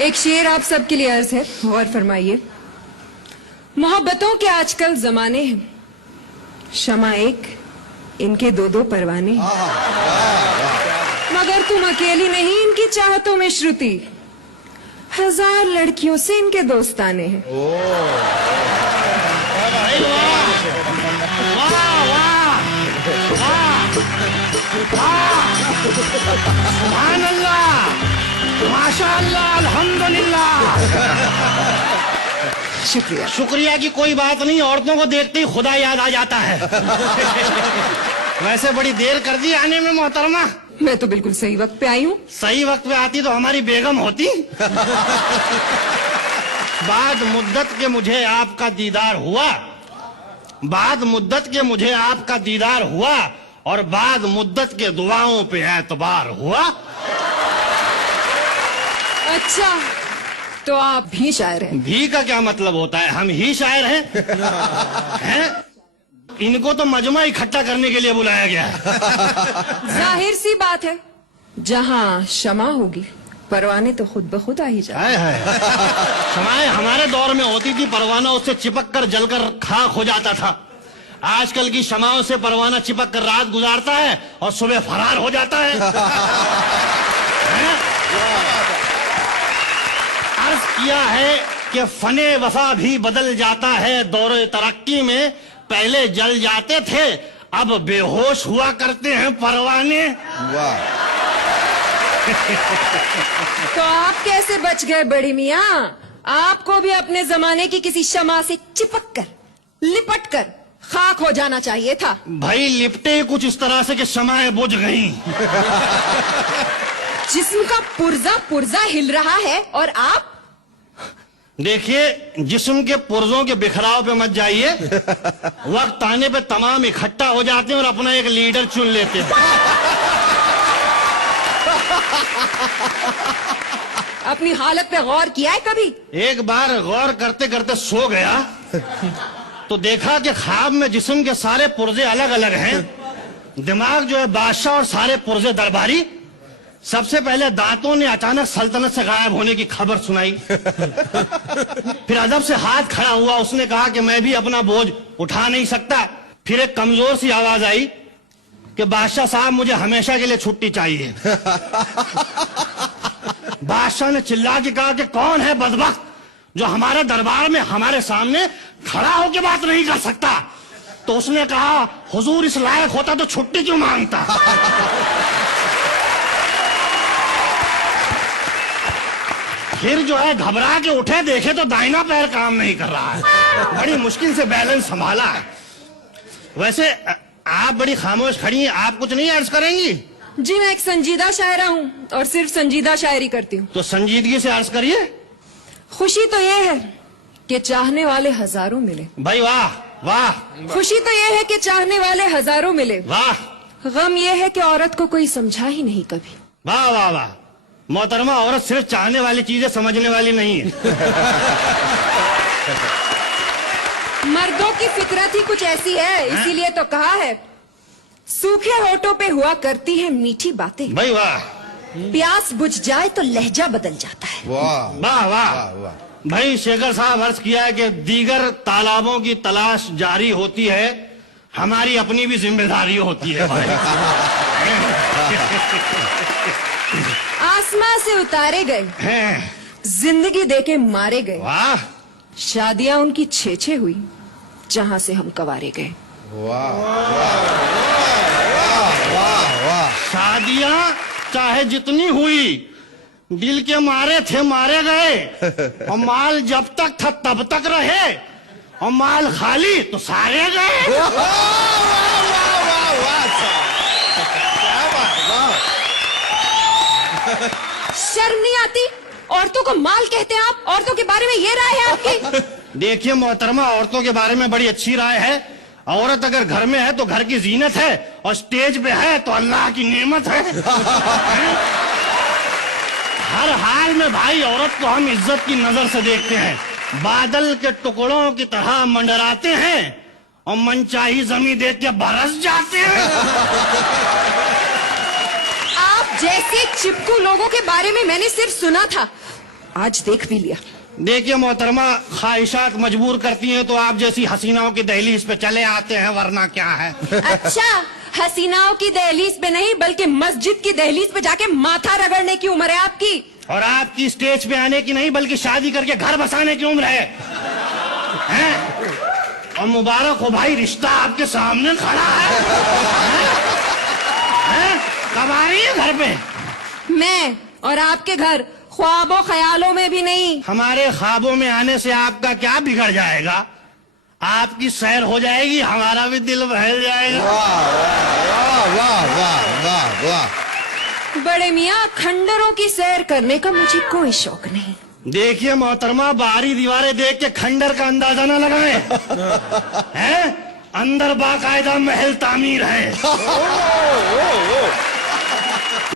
एक शेर आप सबके लिए अर्ज है, गौर फरमाइए। मोहब्बतों के आजकल जमाने हैं, शमा एक, इनके दो दो परवाने हैं। मगर तुम अकेली नहीं इनकी चाहतों में श्रुति, 1000 लड़कियों से इनके दोस्ताने हैं। सुभान अल्लाह, माशाअल्लाह, अल्हम्दुलिल्लाह। शुक्रिया। शुक्रिया की कोई बात नहीं, औरतों को देखते ही खुदा याद आ जाता है। वैसे बड़ी देर कर दी आने में मोहतरमा। मैं तो बिल्कुल सही वक्त पे आई हूँ। सही वक्त पे आती तो हमारी बेगम होती। बाद मुद्दत के मुझे आपका दीदार हुआ, बाद मुद्दत के मुझे आपका दीदार हुआ, और बाद मुद्दत के दुआओं पे एतबार हुआ। अच्छा, तो आप भी शायर हैं? भी का क्या मतलब होता है? हम ही शायर हैं। हैं? इनको तो मजमा इकट्ठा करने के लिए बुलाया गया है। जाहिर सी बात है, जहाँ क्षमा होगी परवाने तो खुद ब खुद आ ही जाए। क्षमाएं हमारे दौर में होती थी, परवाना उससे चिपक कर जलकर खाक हो जाता था। आजकल की क्षमाओं से परवाना चिपक कर रात गुजारता है और सुबह फरार हो जाता है। अर्ज किया है कि फने वफा भी बदल जाता है दौरे तरक्की में, पहले जल जाते थे अब बेहोश हुआ करते हैं परवाने। वाह। तो आप कैसे बच गए बड़ी मियाँ? आपको भी अपने जमाने की किसी शमा से चिपक कर, लिपट कर खाक हो जाना चाहिए था। भाई लिपटे कुछ इस तरह से कि शमाएं बुझ गईं। जिस्म का पुर्जा पुर्जा हिल रहा है और आप? देखिए, जिस्म के पुर्जों के बिखराव पे मत जाइए। वक्त आने पे तमाम इकट्ठा हो जाते हैं और अपना एक लीडर चुन लेते हैं। अपनी हालत पे गौर किया है कभी? एक बार गौर करते करते सो गया तो देखा कि ख्वाब में जिस्म के सारे पुर्जे अलग अलग हैं। दिमाग जो है बादशाह और सारे पुर्जे दरबारी। सबसे पहले दांतों ने अचानक सल्तनत से गायब होने की खबर सुनाई। फिर अदब से हाथ खड़ा हुआ, उसने कहा कि मैं भी अपना बोझ उठा नहीं सकता। फिर एक कमजोर सी आवाज आई कि बादशाह साहब मुझे हमेशा के लिए छुट्टी चाहिए। बादशाह ने चिल्ला के कहा कि कौन है बदबख्त जो हमारे दरबार में हमारे सामने खड़ा होकर बात नहीं कर सकता? तो उसने कहा, हुजूर इस लायक होता तो छुट्टी क्यों मांगता? फिर जो है घबरा के उठे, देखे तो दाहिना पैर काम नहीं कर रहा है। बड़ी मुश्किल से बैलेंस संभाला है। वैसे आप बड़ी खामोश खड़ी हैं, आप कुछ नहीं अर्ज करेंगी? जी, मैं एक संजीदा शायरा हूँ और सिर्फ संजीदा शायरी करती हूँ। तो संजीदगी से अर्ज करिए। खुशी तो ये है कि चाहने वाले हजारों मिले। भाई वाह वाह। खुशी तो ये है कि चाहने वाले हजारों मिले। वाह। गम ये है कि औरत को कोई समझा ही नहीं कभी। वाह वाह वाह। मोहतरमा, औरत सिर्फ चाहने वाली चीजें समझने वाली नहीं है। मर्दों की फितरत ही कुछ ऐसी है, इसीलिए तो कहा है, सूखे होठों पे हुआ करती है मीठी बातें। भाई वाह। प्यास बुझ जाए तो लहजा बदल जाता है। वाह वाह वाह। वाह। भाई शेखर साहब अर्ज किया है कि दीगर तालाबों की तलाश जारी होती है, हमारी अपनी भी जिम्मेदारी होती है। भाई आसमां से उतारे गए, हैं। जिंदगी देके मारे गए, वाह शादियां उनकी 6-6 हुई जहां से हम कवारे गए। वाह वाह वाह। शादियां चाहे जितनी हुई, दिल के मारे थे मारे गए, और माल जब तक था तब तक रहे, और माल खाली तो सारे गए। शर्म नहीं आती? औरतों को माल कहते हैं आप? औरतों के बारे में ये राय है आपकी? देखिए मोहतरमा, औरतों के बारे में बड़ी अच्छी राय है। औरत अगर घर में है तो घर की जीनत है, और स्टेज पे है तो अल्लाह की नेमत है। हर हाल में भाई औरत को हम इज्जत की नजर से देखते हैं। बादल के टुकड़ों की तरह मंडराते हैं और मनचाही जमीन देख के बरस जाते हैं। आप जैसे चिपकू लोगों के बारे में मैंने सिर्फ सुना था, आज देख भी लिया। देखिए मोहतरमा, ख्वाहिशात मजबूर करती हैं तो आप जैसी हसीनाओं की दहलीज पे चले आते हैं, वरना क्या है। अच्छा, हसीनाओं की दहलीज पे नहीं बल्कि मस्जिद की दहलीज पे जाके माथा रगड़ने की उम्र है आपकी। और आपकी स्टेज पे आने की नहीं बल्कि शादी करके घर बसाने की उम्र है, हैं? और मुबारक हो भाई, रिश्ता आपके सामने खड़ा है, हैं? कब आ रही है घर पे? मैं और आपके घर ख्वाबों ख्यालों में भी नहीं। हमारे ख्वाबों में आने से आपका क्या बिगड़ जाएगा? आपकी सैर हो जाएगी, हमारा भी दिल बहल जाएगा। वाह वाह वाह वाह वाह। बड़े मियाँ, खंडरों की सैर करने का मुझे कोई शौक नहीं। देखिए मोहतरमा, बाहरी दीवारें देख के खंडर का अंदाजा न लगाएं, हैं? अंदर बाकायदा महल तामीर है।